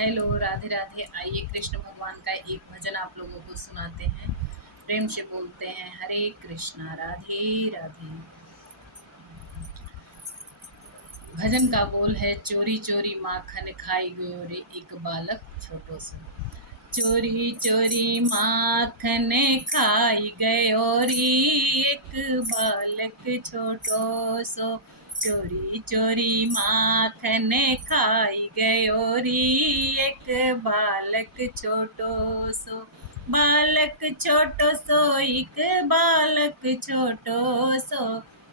Hello, Radhe Radhe. आइए कृष्ण भगवान का एक भजन आप लोगों को सुनाते हैं। प्रेम से बोलते हैं, हरे कृष्णा राधे राधे। भजन का बोल है, चोरी चोरी माखन खाई गयो रे एक बालक छोटो सो। चोरी चोरी माखन खाई गयो री एक बालक छोटो सो। चोरी चोरी माखन खाई गयो री एक बालक छोटो सो। बालक छोटो सो, एक बालक छोटो सो।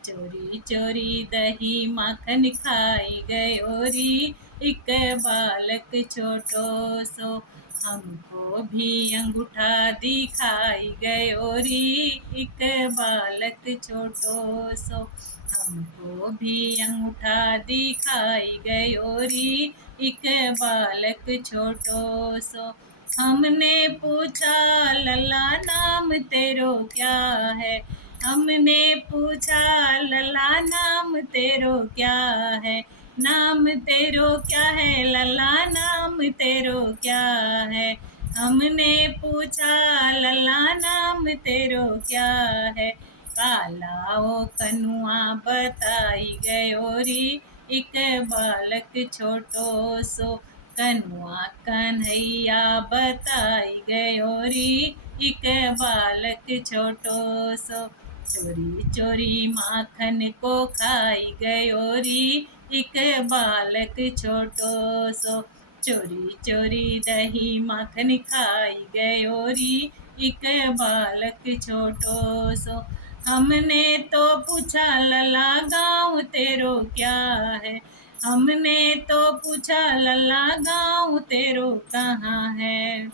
चोरी चोरी दही माखन खाई गयो री एक बालक छोटो सो। हमको भी अंगूठा दिखाई गयो री एक बालक छोटो सो। हमको भी अंगूठा दिखाई गयो री एक बालक छोटो सो। हमने पूछा, लला नाम तेरो क्या है। हमने पूछा, लला नाम तेरो क्या है। नाम तेरो क्या है लला, नाम तेरो क्या है। हमने पूछा, लला नाम तेरो क्या है। काला ओ कनुआ बताई गयो री एक बालक छोटो सो। कनुआ कन्हैया बताई गयो री एक बालक छोटो सो। चोरी चोरी माखन को खाई गयो री एक बालक छोटो सो। चोरी चोरी दही माखन खाई गयो री एक बालक छोटो सो। हमने तो पूछा, लला गाँव तेरो क्या है। हमने तो पूछा, लला गाँव तेरो कहाँ है।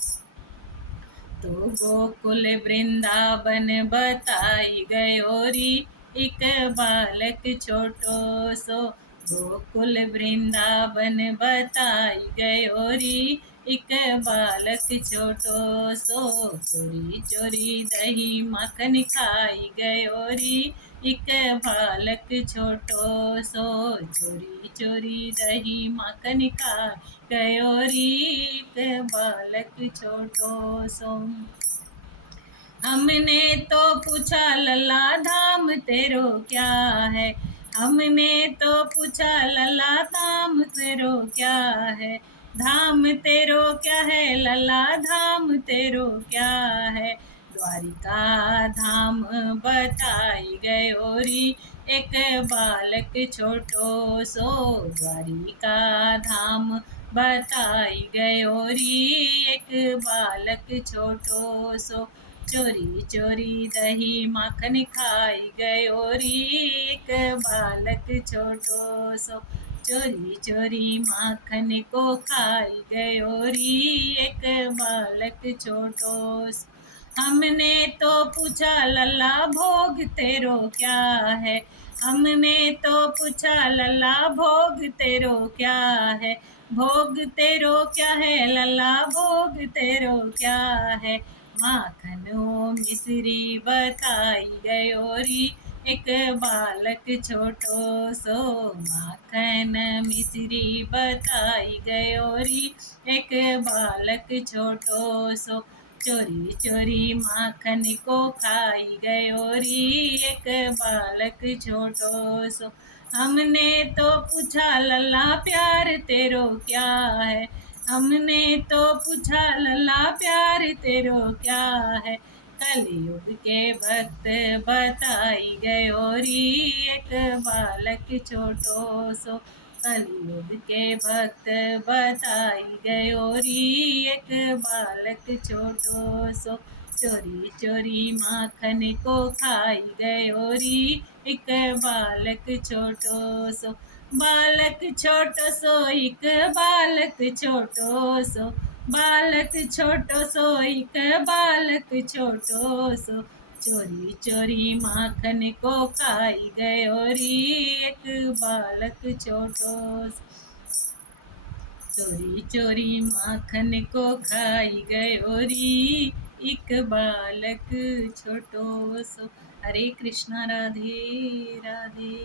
तो गोकुल वृंदावन बताई गयो री एक बालक छोटो सो। गोकुल वृंदावन बताई गयो री एक बालक छोटो सो। चोरी चोरी दही माखन खाई गयो री एक बालक छोटो सो। चोरी चोरी दही माखन खाई गयो री एक बालक छोटो सो। हमने तो पूछा, लला धाम तेरो क्या है। हमने तो पूछा, लला धाम तेरो क्या है। धाम तेरो क्या है लला, धाम तेरो क्या है। द्वारिका धाम बताई गयो री एक बालक छोटो सो। द्वारिका धाम बताई गयो री एक बालक छोटो सो। चोरी चोरी दही माखन खाई गयो री एक बालक छोटो सो। चोरी चोरी माखन को खाई गयो री एक बालक छोटो सो। हमने तो पूछा, लला भोग तेरो क्या है। हमने तो पूछा, लला भोग तेरो क्या है। भोग तेरो क्या है लला, भोग तेरो क्या है। माखन ओ मिश्री बताई गयो री एक बालक छोटो सो। माखन मिश्री बताई गयो री एक बालक छोटो सो। चोरी चोरी माखन को खाई गयो री एक बालक छोटो सो। हमने तो पूछा, लला प्यार तेरो क्या है। हमने तो पूछा, लला प्यार तेरो क्या है। कलयुग के भक्त बताई गयो री एक बालक छोटो सो। कलयुग के भक्त बताई गयो री एक बालक छोटो सो। चोरी चोरी माखन को खाई गयो री एक बालक छोटो सो। बालक छोटो सो, एक बालक छोटो सो। बालक छोटो सो, एक बालक छोटो सो। चोरी चोरी माखन को खाई गयो री एक बालक छोटो सो। चोरी चोरी माखन को खाई गयो री एक बालक छोटो सो। हरे कृष्णा राधे राधे।